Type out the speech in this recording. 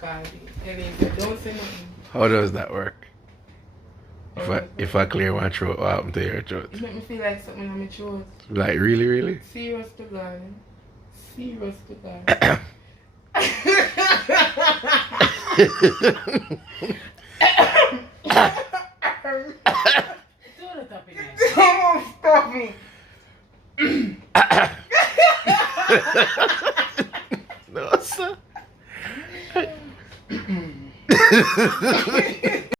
call me. And he said, don't say nothing. How does that work? If I clear my throat, what happened to your throat? It make me feel like something on my throat. Like really, really? Serious to God. Serious to God. Don't stop me. No, sir.